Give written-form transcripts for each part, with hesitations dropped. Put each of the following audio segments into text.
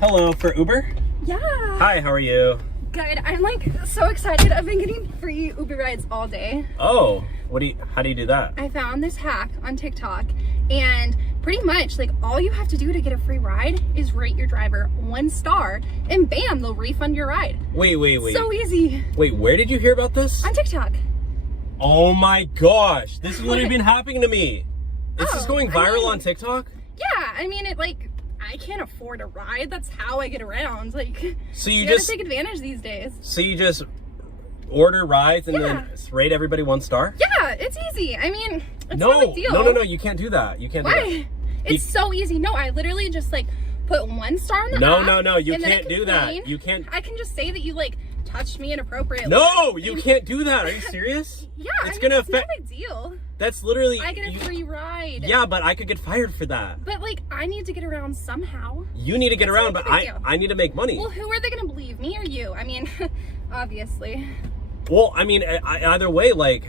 Hello, for Uber? Yeah. Hi, how are you? Good. I'm like so excited. I've been getting free Uber rides all day. Oh, how do you do that? I found this hack on TikTok, and pretty much like all you have to do to get a free ride is rate your driver 1 star, and bam, they'll refund your ride. Wait. So easy. Wait, where did you hear about this? On TikTok. Oh my gosh, this has literally been happening to me. This is going viral on TikTok? Yeah, I mean, I can't afford a ride. That's how I get around. Like, so you gotta take advantage these days. So you just order rides and then rate everybody 1 star? Yeah, it's easy. I mean, it's no big deal. No, you can't do that. You can't do that. Why? It's so easy. No, I literally just like put 1 star on the app. No, you can't do that. You can't. I can just say that you like touched me inappropriately. No, you can't do that. Are you serious? Yeah, it's gonna affect. No big deal. That's literally. I get a free ride. Yeah, but I could get fired for that. But like, I need to get around somehow. You need to get around, but I need to make money. Well, who are they gonna believe, me or you? I mean, obviously. Well, I mean, either way, like,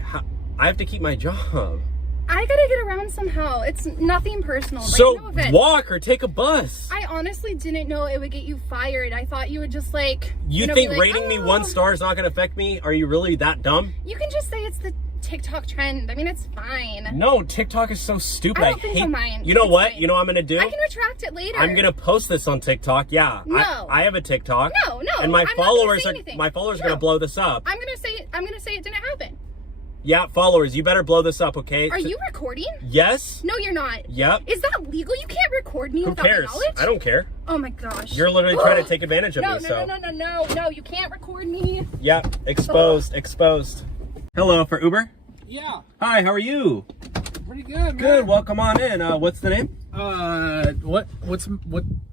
I have to keep my job. I gotta get around somehow. It's nothing personal. So like, no walk or take a bus. I honestly didn't know it would get you fired. I thought you would just like. You think rating me 1 star is not gonna affect me? Are you really that dumb? You can just say it's the TikTok trend. I mean, it's fine. No, TikTok is so stupid. I don't think so, mine. You know it's what? fine. You know what I'm gonna do? I can retract it later. I'm gonna post this on TikTok. Yeah. No. I have a TikTok. No. And my I'm followers not gonna say are gonna blow this up. I'm gonna say it didn't happen. Yeah, followers, you better blow this up, okay? Are you recording? Yes. No, you're not. Yep. Is that legal? You can't record me without my knowledge? Who cares? I don't care. Oh my gosh. You're literally trying to take advantage of me, so. No, you can't record me. Yep, exposed. Hello, for Uber? Yeah. Hi, how are you? Pretty good, man. Good, welcome on in. What's the name?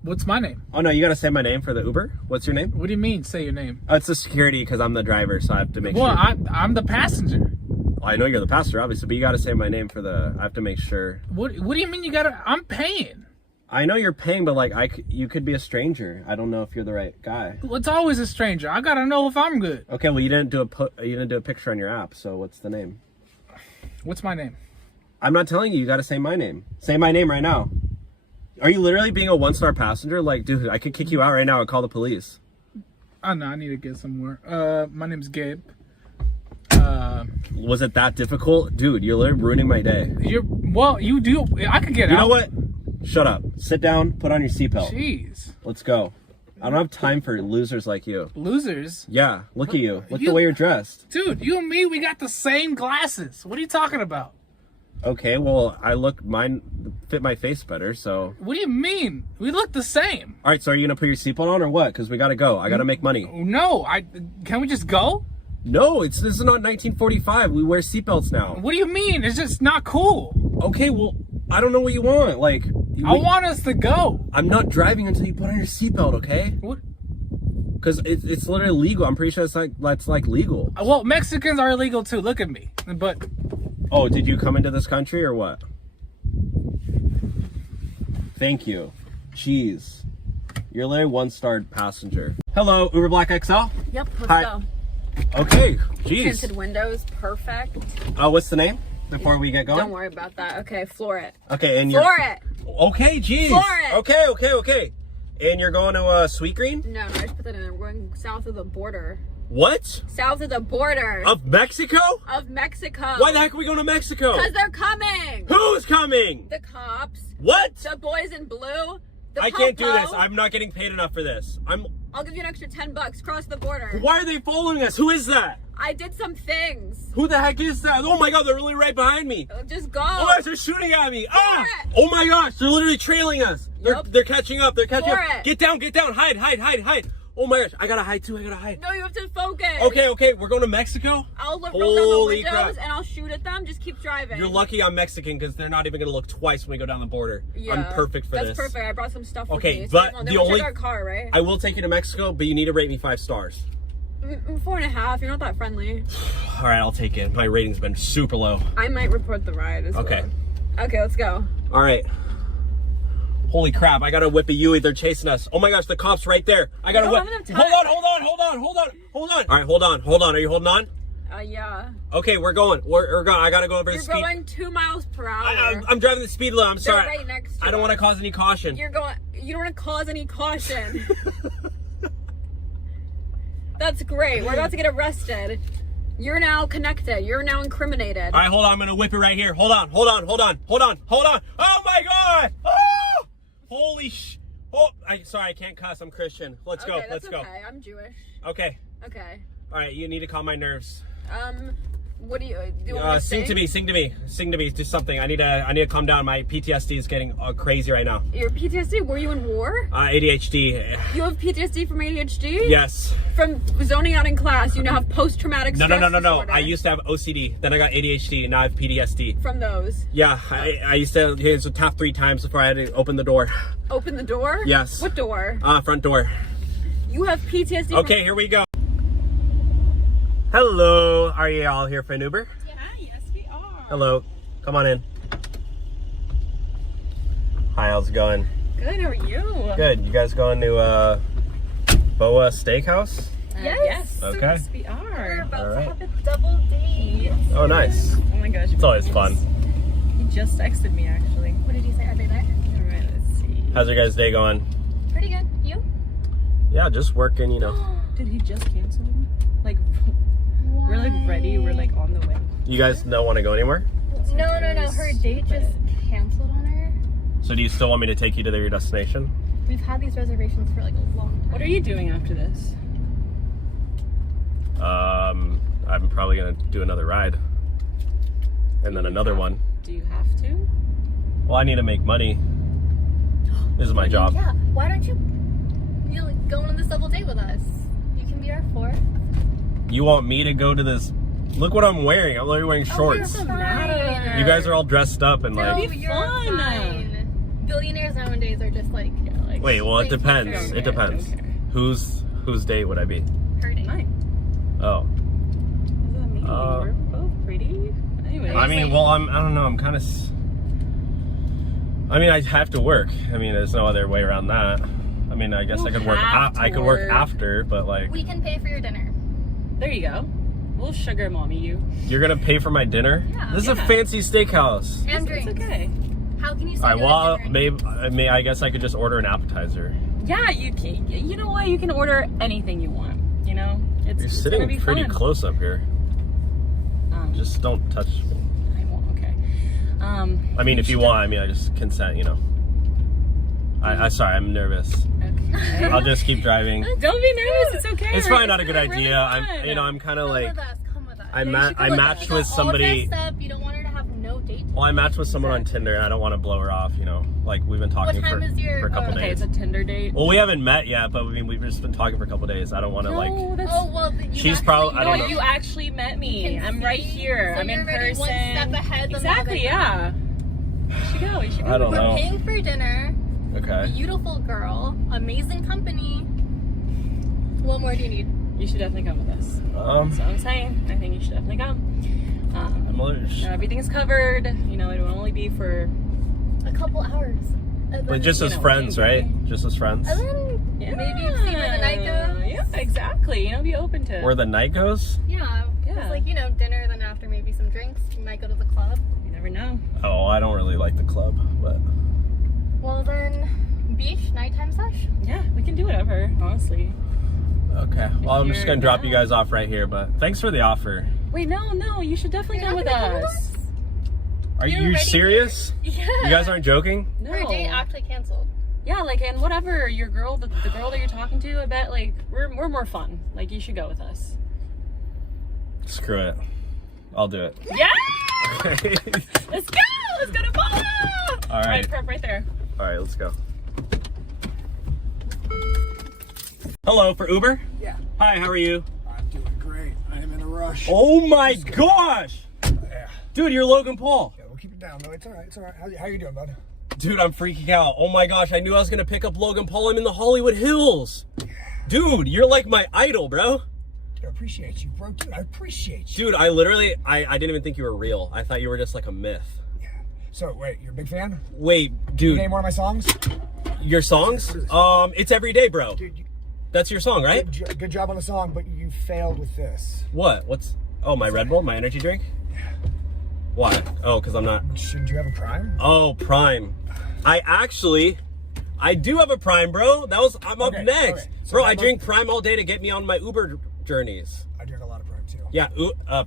What's my name? Oh no, you gotta say my name for the Uber. What's your name? What do you mean, say your name? It's the security because I'm the driver, so I have to make sure. Well, I'm the passenger. I know you're the passenger, obviously, but you gotta say my name for I have to make sure. What do you mean you gotta, I'm paying. I know you're paying, but like, you could be a stranger. I don't know if you're the right guy. Well, it's always a stranger. I gotta know if I'm good. Okay, well, you didn't do a picture on your app, so what's the name? What's my name? I'm not telling you. You gotta say my name. Say my name right now. Are you literally being a 1-star passenger? Like, dude, I could kick you out right now and call the police. Oh no, I need to get somewhere. My name's Gabe. Was it that difficult? Dude, you're literally ruining my day. You do. I could get out. You know what? Shut up. Sit down, put on your seatbelt. Jeez. Let's go. I don't have time for losers like you. Losers? Yeah, look at you. Look the way you're dressed. Dude, you and me, we got the same glasses. What are you talking about? Okay, well, mine fit my face better, so. What do you mean? We look the same. All right, so are you gonna put your seatbelt on or what? Because we gotta go. I gotta make money. No, can we just go? No, this is not 1945. We wear seatbelts now. What do you mean? It's just not cool. Okay, well, I don't know what you want. Like, I want us to go. I'm not driving until you put on your seatbelt, okay? What? Because it's literally legal. I'm pretty sure that's like legal. Well, Mexicans are illegal too. Look at me. But. Oh, did you come into this country or what? Thank you. Jeez. You're literally 1-star passenger. Hello, Uber Black XL? Yep, let's go. Okay, jeez. Tinted windows, perfect. What's the name before we get going? Don't worry about that. Okay, floor it. Okay, and floor it. Okay, jeez. Floor it. Okay. And you're going to Sweet Green? No, I just put that in there. We're going south of the border. What? South of the border. Of Mexico? Of Mexico. Why the heck are we going to Mexico? Because they're coming. Who's coming? The cops. What? The boys in blue. I can't do this. I'm not getting paid enough for this. I'll give you an extra $10. Cross the border. Why are they following us? Who is that? I did some things. Who the heck is that? Oh my god, they're really right behind me. Just go. Oh my gosh, they're shooting at me. Oh my gosh, they're literally trailing us. They're catching up. They're catching up. Get down. Hide. Oh my gosh, I gotta hide too. No, you have to focus. Okay, we're going to Mexico? I'll roll down the windows and I'll shoot at them. Just keep driving. You're lucky I'm Mexican because they're not even gonna look twice when we go down the border. Yeah, I'm perfect for this. That's perfect. I brought some stuff with me. But the only... our car, right? I will take you to Mexico, but you need to rate me 5 stars. 4.5. You're not that friendly. All right, I'll take it. My rating's been super low. I might report the ride as well. Okay, let's go. All right. Holy crap, I gotta whip a Yui. They're chasing us. Oh my gosh, the cop's right there. I gotta whip. Hold on. All right, hold on. Are you holding on? Yeah. Okay, we're going. We're going. I gotta go over the speed. You're going 2 miles per hour. I'm driving the speed limit. I'm sorry. They're right next to I don't want to us. cause any caution. You don't want to cause any caution. That's great. We're about to get arrested. You're now connected. You're now incriminated. All right, hold on. I'm gonna whip it right here. Hold on. Oh my God! Oh! Holy sh! Oh, sorry, I can't cuss. I'm Christian. Let's go. Let's go. Okay, I'm Jewish. Okay. Okay. All right, you need to calm my nerves. What do you want me to Sing to me. Do something. I need to calm down. My PTSD is getting crazy right now. Your PTSD? Were you in war? ADHD. You have PTSD from ADHD? Yes. From zoning out in class, you now have post-traumatic stress disorder. I used to have OCD. Then I got ADHD, and now I have PTSD. From those? Yeah, I used to tap 3 times before I had to open the door. Open the door? Yes. What door? Front door. You have PTSD. Okay, here we go. Hello, are you all here for an Uber? Yeah, yes we are. Hello, come on in. Hi, how's it going? Good, how are you? Good, you guys going to Boa Steakhouse? Yes. Okay. Yes, we are. We're about All right. to have a double date. Oh, nice. Oh my gosh. It's always fun. He just texted me actually. What did you say? Are they there? All right, let's see. How's your guys' day going? Pretty good. You? Yeah, just working, you know. Did he just cancel? Like, we're like ready. We're like on the way. You guys don't want to go anywhere? No. Her date just canceled on her. So do you still want me to take you to your destination? We've had these reservations for like a long time. What are you doing after this? I'm probably going to do another ride. And then another one. Do you have to? Well, I need to make money. This is my job. Yeah. Why don't you like, go on this double date with us? You can be our fourth. You want me to go to this? Look what I'm wearing. I'm literally wearing shorts. You're fine. You guys are all dressed up and No, like... you're fun. fine. Billionaires nowadays are just like, Wait, well, it crazy. depends. It depends. Whose date would I be? Her date. Nice. Oh. What does that mean? We're both pretty. Anyway. I mean, well, I don't know. I'm kind of... I mean, I have to work. I mean, there's no other way around that. I mean, I guess I could work. I could work after, but like... We can pay for your dinner. There you go. We'll sugar mommy you. You're gonna pay for my dinner? Yeah. This is a fancy steakhouse. And It's drinks. okay. How can you say All right, no well, to dinner? I guess I could just order an appetizer. Yeah, you can. You know what? You can order anything you want. You know, You're it's gonna sitting be pretty fun. close up here. Just don't touch me. I won't. Okay. I mean, if you want, I mean, I just consent, you know. Sorry, I'm nervous. Okay. I'll just keep driving. Don't be nervous. It's okay. It's probably not a good really idea. fun. I'm kind of Come like, with us. Come with us. I Look, matched you with got somebody. All dressed up. You don't want her to have no date. Well, I matched with someone on Tinder, and I don't want to blow her off, you know. Like, we've been talking What time is your- for a couple Okay, days. it's a Tinder date. Well, we haven't met yet, but I mean, we've just been talking for a couple days. I don't want to, like... No, that's. Oh well. You She's actually- probably- I No, don't know. you actually met me. You can I'm right see, here. so I'm in you're already person. one step ahead than the Exactly. other Yeah. You should go. You should go. I don't We're know. paying for dinner. Okay. Beautiful girl. Amazing company. What more do you need? You should definitely come with us. That's what I'm saying. I think you should definitely come. I'm a little... Everything's covered. You know, it will only be for. A couple hours. But just as know, friends, maybe. right? Just as friends. And then Yeah. maybe see where the night goes. Yeah, exactly. You know, be open to. Where the night goes? Yeah. Yeah. It's like, dinner, then after maybe some drinks. You might go to the club. You never know. Oh, I don't really like the club, but... Well then, beach, nighttime sesh. Yeah, we can do whatever. Honestly. Okay. Well, I'm just you're going to drop you down. guys off right here, but thanks for the offer. Wait, no. You should definitely You're come not with gonna come with us. Are You're you ready? serious? Yeah. You guys aren't joking? No. Her date actually canceled. Yeah, like, and whatever your girl, the girl that you're talking to, I bet like we're more fun. Like, you should go with us. Screw it. I'll do it. Yeah. Let's go. Let's go to Boa. All right. Prep right there. All right, let's go. Hello, for Uber? Yeah. Hi, how are you? I'm doing great. I am in a rush. Oh my gosh! Yeah. Dude, you're Logan Paul. Yeah, we'll keep it down, though. It's all right. It's all right. How you doing, bud? Dude, I'm freaking out. Oh my gosh, I knew I was gonna pick up Logan Paul. I'm in the Hollywood Hills. Dude, you're like my idol, bro. Dude, I appreciate you, bro. Dude, I appreciate you. Dude, I literally, I didn't even think you were real. I thought you were just like a myth. Yeah. So, wait, you're a big fan? Wait, Can you dude, name one of my songs? your songs? What is this? It's Every Day, bro. Dude, That's your song, right? good job on the song, but you failed with this. What? What's... Oh, my Red Bull, my energy drink? Yeah. Why? Oh, because I'm not. Shouldn't you have a Prime? Oh, Prime. I do have a Prime, bro. I'm up next. Okay. So Bro, I drink Prime all day to get me on my Uber journeys. I drink a lot of Prime too. Yeah,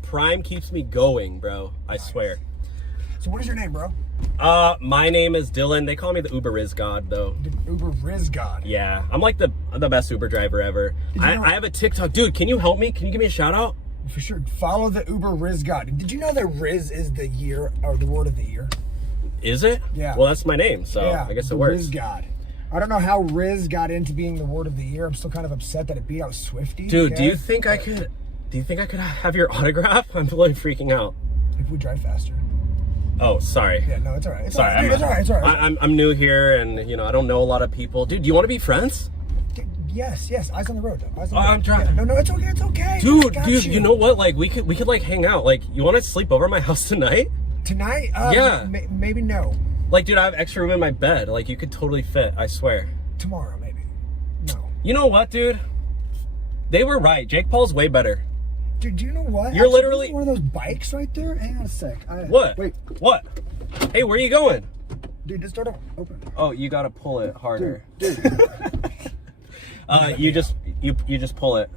Prime keeps me going, bro. I swear. So what is your name, bro? My name is Dylan. They call me the Uber Riz God, though. The Uber Riz God. Yeah, I'm like the best Uber driver ever. I have a TikTok. Dude, can you help me? Can you give me a shout out? For sure. Follow the Uber Riz God. Did you know that Riz is the year, or the word of the year? Is it? Yeah. Well, that's my name, so Yeah, I guess the it works. Riz God. I don't know how Riz got into being the word of the year. I'm still kind of upset that it beat out Swifty. Dude, okay? do you think I could have your autograph? I'm really freaking out. If we drive faster. Oh, sorry. Yeah, no, it's all right. It's Sorry, all right. Dude, it's all right. I'm new here, and I don't know a lot of people. Dude, do you want to be friends? Yes. Eyes on the road, though. Eyes on the road. I'm driving. Yeah, no, it's okay. It's okay. Dude, Got you know what? Like, we could like hang out. Like, you want to sleep over at my house tonight? Tonight? Yeah. Maybe no. Like, dude, I have extra room in my bed. Like, you could totally fit. I swear. Tomorrow, maybe. No. You know what, dude? They were right. Jake Paul's way better. Dude, do you know what? You're Actually, literally- there's one of those bikes right there. Hang on a sec. What? Wait. What? Hey, where are you going? Dude, this door don't open. Oh, you gotta pull it harder. Dude. You just pull it.